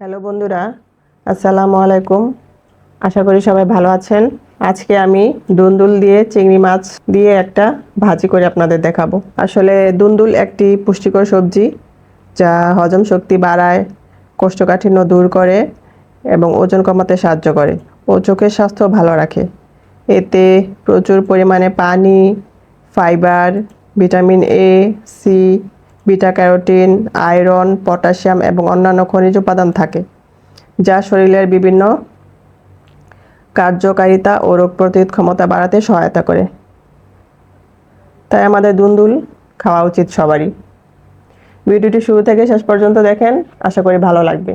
Hello বন্ধুরা, আসসালামু আলাইকুম। আশা করি সবাই ভালো আছেন। আজকে আমি দুন্দুল দিয়ে চিংড়ি মাছ দিয়ে একটা ভাজি করে আপনাদের দেখাবো। আসলে দুন্দুল একটি পুষ্টিকর সবজি যা হজম শক্তি বাড়ায়, কোষ্ঠকাঠিন্য দূর করে এবং ওজন কমাতে সাহায্য করে ও চোখের স্বাস্থ্য ভালো রাখে। এতে প্রচুর পরিমাণে পানি, fibre, vitamin A C beta carotene iron, potassium এবং অন্যান্য খনিজ উপাদান থাকে, যা শরীরের বিভিন্ন কার্যকারিতা ও রোগ প্রতিরোধ ক্ষমতা বাড়াতে সহায়তা করে। তাই আমাদের দুন্দুল খাওয়া উচিত সবারই। ভিডিওটি শুরু থেকে শেষ পর্যন্ত দেখেন, আশা করি ভালো লাগবে।